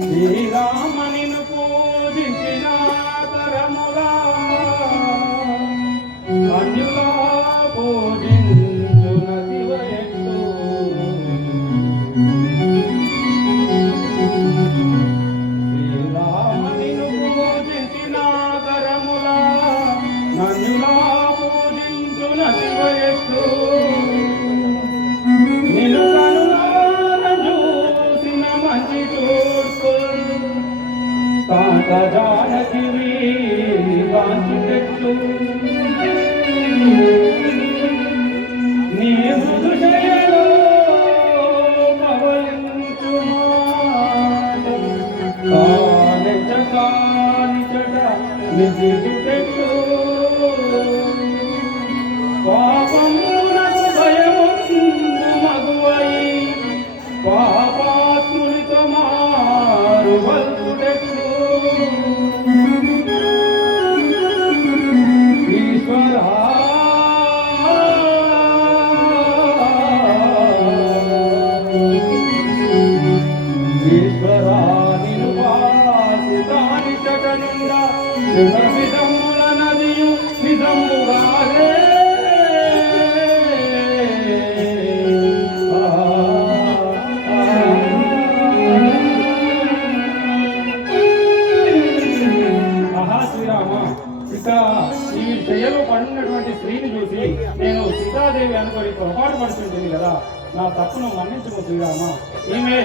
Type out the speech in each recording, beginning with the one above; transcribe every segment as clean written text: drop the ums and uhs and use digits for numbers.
శ్రీరామనిను పూజించిన తరములా అన్యులా పూజించున శివయట్టు శ్రీరామనిను పూజించిన తరములా అన్యులా పూజించున శివయట్టు నిన్ను చూసిన మంచి చూస్తూ కాంత జానకి కాంచుటెట్లు నీ మృదుశయలో పవలించుమా కానిచట నిజుటెట్లు పాపమునకు భయముందు మగువై పాపాత్మునితో మారు బల్పుడెట్లు ఈశ్వరా ఈశ్వరా నిను వాసితాని చటనుండా విధముల నదియు నిజముగాలే ఈ దయలో పడినటువంటి స్త్రీని చూసి నేను సీతాదేవి అనుకొని పొరపాటు పడుతుంటుంది కదా, నా తప్పును మన్నించుకో శ్రీరామ. ఈమె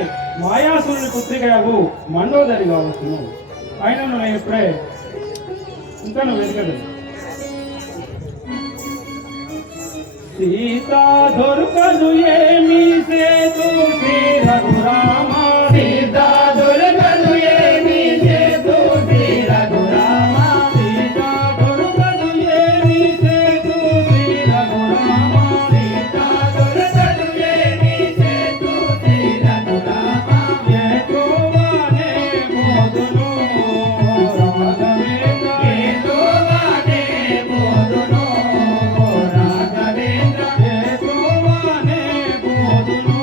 మాయాసురుని పుత్రికయగు మండోదరి కావచ్చును. ఆయనను నేను ఇప్పుడే ఇంకా నువ్వు వెతకదు. సీతా దొరకదు ఏమి సేతు రఘురామ, సీతా దొరకదు ఏమి సేతు రఘురామ, సీతా దొరకదు ఏమి సేతు రఘురామ, సీతా దొరకదు ఏమి సేతు రఘురామ, ఏ కోవానే మోదును రాఘవేంద్ర, ఏ కోవానే మోదును రాఘవేంద్ర, ఏ కోవానే మోదును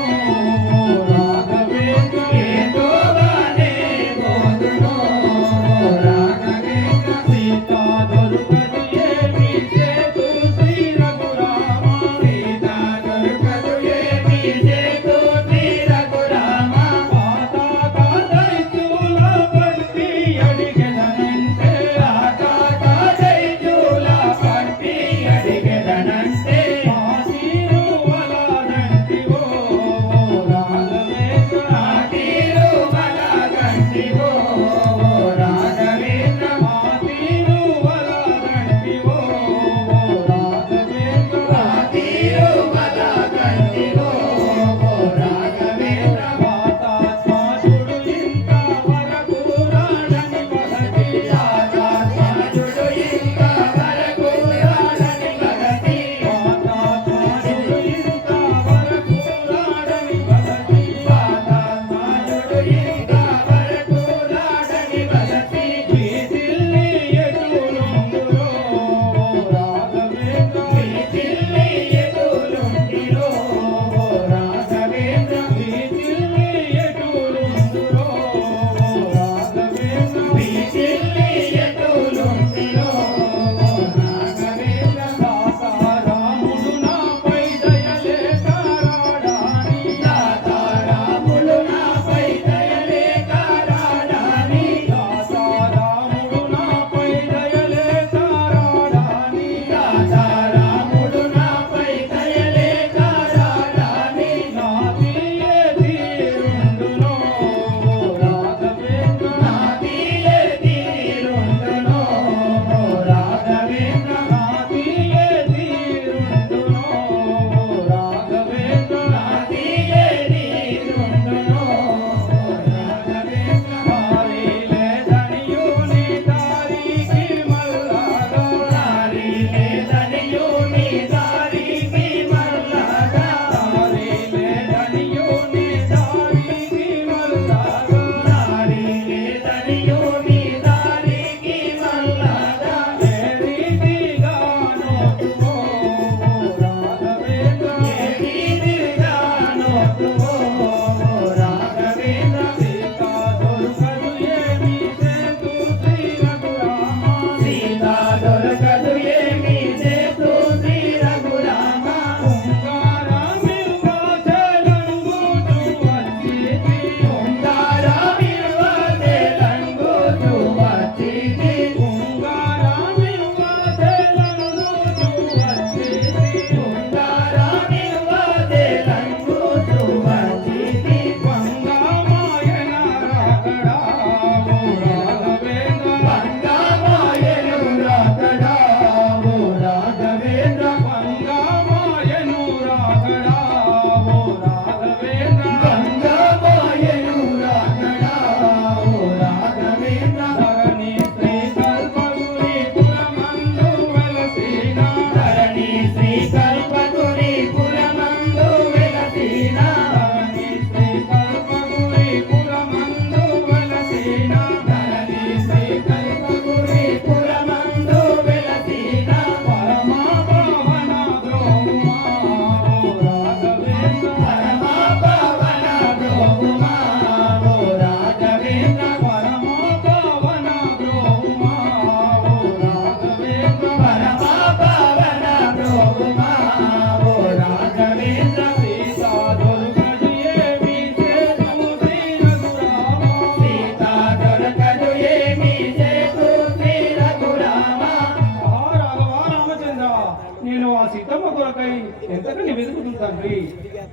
వెతుకుతుంది తండ్రి.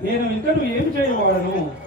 నేను ఇంకను ఏమి చేయవాడను?